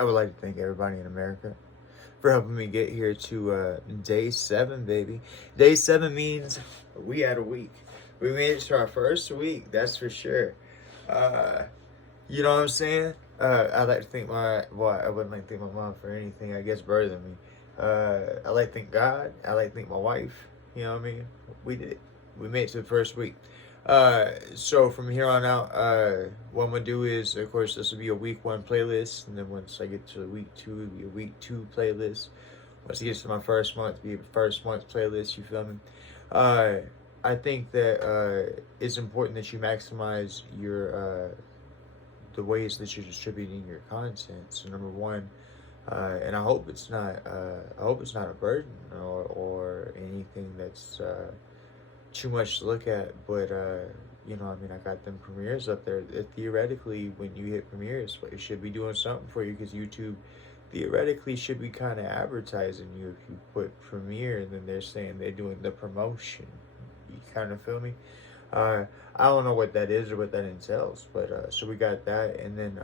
I would like to thank everybody in America for helping me get here to day 7, baby. Day 7 means we had a week. We made it to our first week, that's for sure. Uh, you know what I'm saying? I'd like to thank I wouldn't like to thank my mom for anything, I guess, better than me. I like to thank God. I like to thank my wife. You know what I mean? We did it. We made it to the first week. So from here on out, what I'm gonna do is, of course, this will be a week 1 playlist, and then once I get to week 2, it'll be a week 2 playlist. Once it gets to my first month, it'll be a first month playlist. You feel me? Uh, I think that it's important that you maximize your the ways that you're distributing your content. So number one, and I hope it's not a burden or anything that's too much to look at, but I mean, I got them premieres up there. Theoretically, when you hit premieres, it should be doing something for you, because YouTube theoretically should be kind of advertising you if you put premiere, and then they're saying they're doing the promotion. You kind of feel me? I don't know what that is or what that entails, but so we got that, and then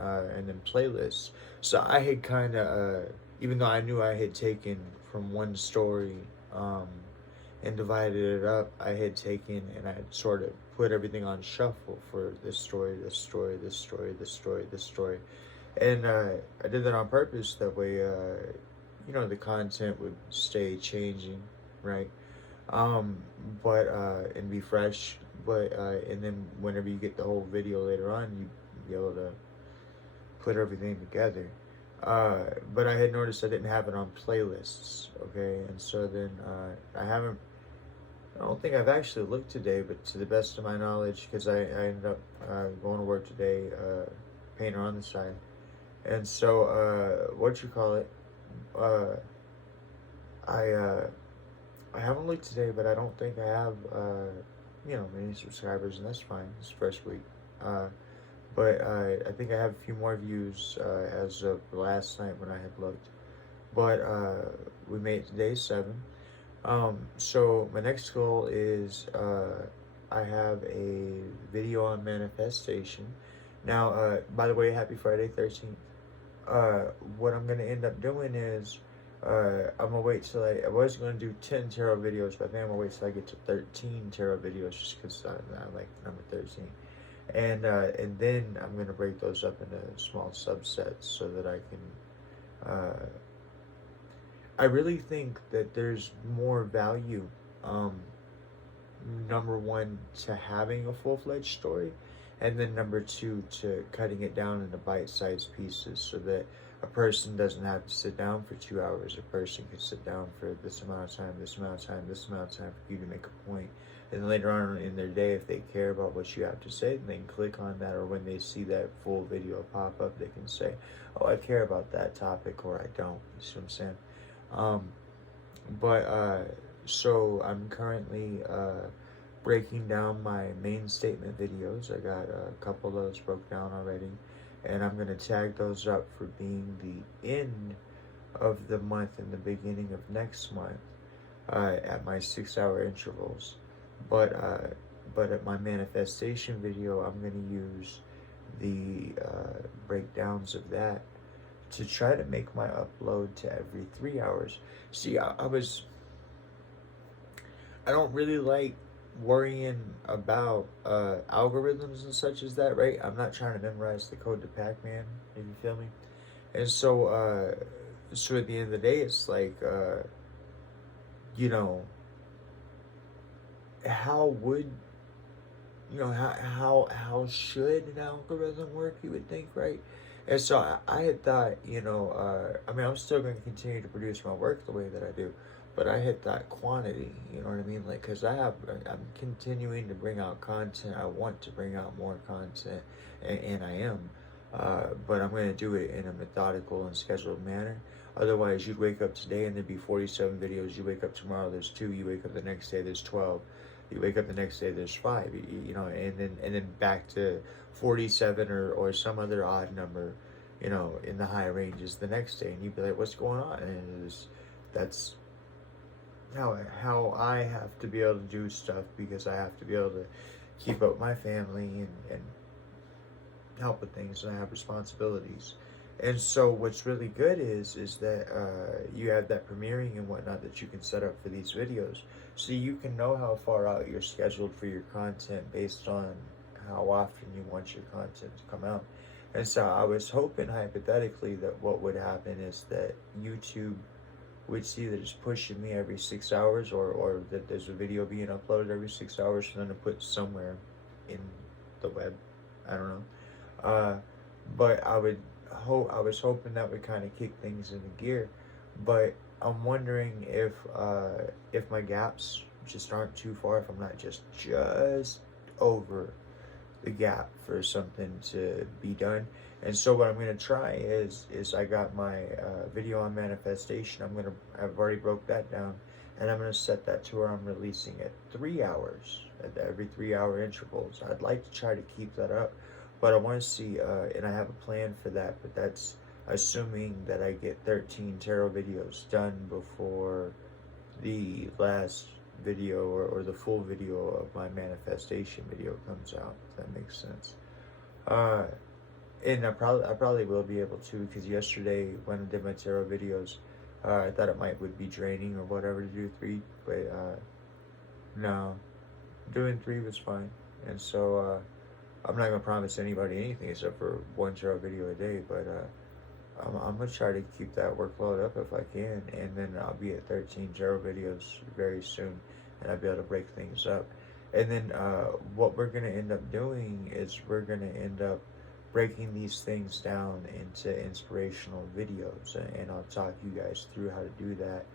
playlists. So I had kind of, even though I knew I had taken from one story, and divided it up, I had taken and I had sort of put everything on shuffle for this story, this story, this story, this story, this story, and I did that on purpose. That way, the content would stay changing, right? Um, but and be fresh. But and then whenever you get the whole video later on, you be able to put everything together. But I had noticed I didn't have it on playlists, okay, and so then I don't think I've actually looked today, but to the best of my knowledge, because I ended up going to work today, painter on the side, and so what you call it, uh, I haven't looked today, but I don't think I have many subscribers, and that's fine. It's first week. But I think I have a few more views as of last night when I had looked. But we made it to day 7. So my next goal is I have a video on manifestation. Now, by the way, happy Friday 13th. What I'm going to end up doing is I'm going to wait till I was going to do 10 tarot videos, but I think I'm going to wait till I get to 13 tarot videos, just because I like the number 13. And then I'm going to break those up into small subsets so that I can I really think that there's more value, number one, to having a full-fledged story, and then number two, to cutting it down into bite-sized pieces so that a person doesn't have to sit down for 2 hours. A person can sit down for this amount of time, this amount of time, this amount of time for you to make a point. And then later on in their day, if they care about what you have to say, then they can click on that, or when they see that full video pop up, they can say, oh, I care about that topic, or I don't. You see what I'm saying? So I'm currently breaking down my main statement videos. I got a couple of those broke down already, and I'm going to tag those up for being the end of the month and the beginning of next month at my 6-hour intervals. But at my manifestation video, I'm going to use the breakdowns of that to try to make my upload to every 3 hours. See, I don't really like worrying about algorithms and such as that, right? I'm not trying to memorize the code to Pac-Man, if you feel me. And so, so at the end of the day, it's like, how would, how should an algorithm work, you would think, right? And so I had thought, I mean, I'm still going to continue to produce my work the way that I do, but I had thought quantity, you know what I mean? Like, because I'm continuing to bring out content. I want to bring out more content, and I am, but I'm going to do it in a methodical and scheduled manner. Otherwise, you'd wake up today and there'd be 47 videos. You wake up tomorrow, there's 2. You wake up the next day, there's 12. You wake up the next day, there's 5. And then back to 47 or some other odd number, in the high ranges the next day, and you'd be like, "What's going on?" And that's how I have to be able to do stuff, because I have to be able to keep up with my family and help with things, and I have responsibilities. And so what's really good is that you have that premiering and whatnot that you can set up for these videos. So you can know how far out you're scheduled for your content based on how often you want your content to come out. And so I was hoping hypothetically that what would happen is that YouTube would see that it's pushing me every 6 hours, or that there's a video being uploaded every 6 hours for them to put somewhere in the web. I don't know. But I was hoping that would kind of kick things into gear. But I'm wondering if my gaps just aren't too far, if I'm not just over the gap for something to be done. And so what I'm going to try is I got my video on manifestation. I've already broke that down, and I'm going to set that to where I'm releasing at 3 hours, at every 3 hour intervals. I'd like to try to keep that up, but I want to see, and I have a plan for that, but that's assuming that I get 13 tarot videos done before the last video or the full video of my manifestation video comes out, if that makes sense. And I probably will be able to, because yesterday when I did my tarot videos, I thought it would be draining or whatever to do 3, but no, doing 3 was fine. And so I'm not gonna promise anybody anything except for 1 tarot video a day, but I'm gonna try to keep that workload up if I can, and then I'll be at 13 tarot videos very soon, and I'll be able to break things up. And then what we're gonna end up doing is we're gonna end up breaking these things down into inspirational videos, and I'll talk you guys through how to do that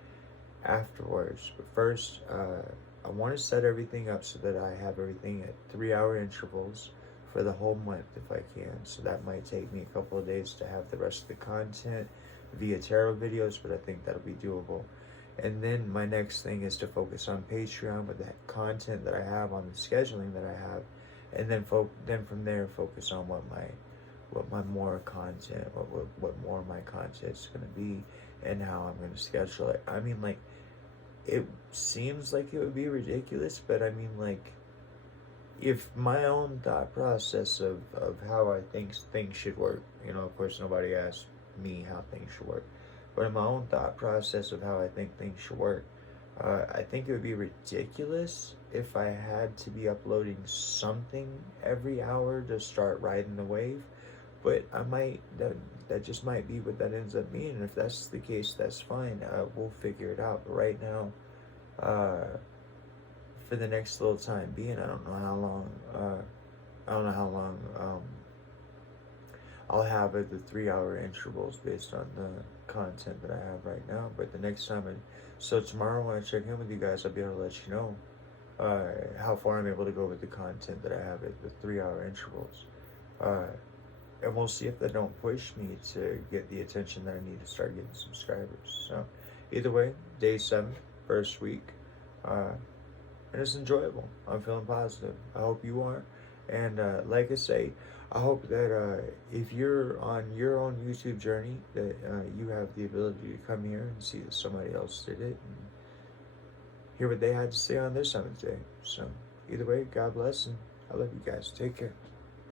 afterwards. But first, I want to set everything up so that I have everything at 3 hour intervals for the whole month if I can. So that might take me a couple of days to have the rest of the content via tarot videos, but I think that'll be doable. And then my next thing is to focus on Patreon with the content that I have, on the scheduling that I have, and then from there focus on what more of my content is going to be, and how I'm going to schedule it. I mean, like, it seems like it would be ridiculous, but I mean, like, if my own thought process of how I think things should work, of course nobody asked me how things should work, but in my own thought process of how I think things should work, I think it would be ridiculous if I had to be uploading something every hour to start riding the wave. But that just might be what that ends up being. And if that's the case, that's fine. We'll figure it out. But right now, for the next little time being, I don't know how long I'll have at the 3 hour intervals based on the content that I have right now. But the next time, so tomorrow when I check in with you guys, I'll be able to let you know how far I'm able to go with the content that I have at the 3 hour intervals. And we'll see if they don't push me to get the attention that I need to start getting subscribers. So either way, day 7, first week, and it's enjoyable. I'm feeling positive. I hope you are. And like I say, I hope that if you're on your own YouTube journey, that you have the ability to come here and see that somebody else did it and hear what they had to say on their 7th day. So either way, God bless, and I love you guys. Take care.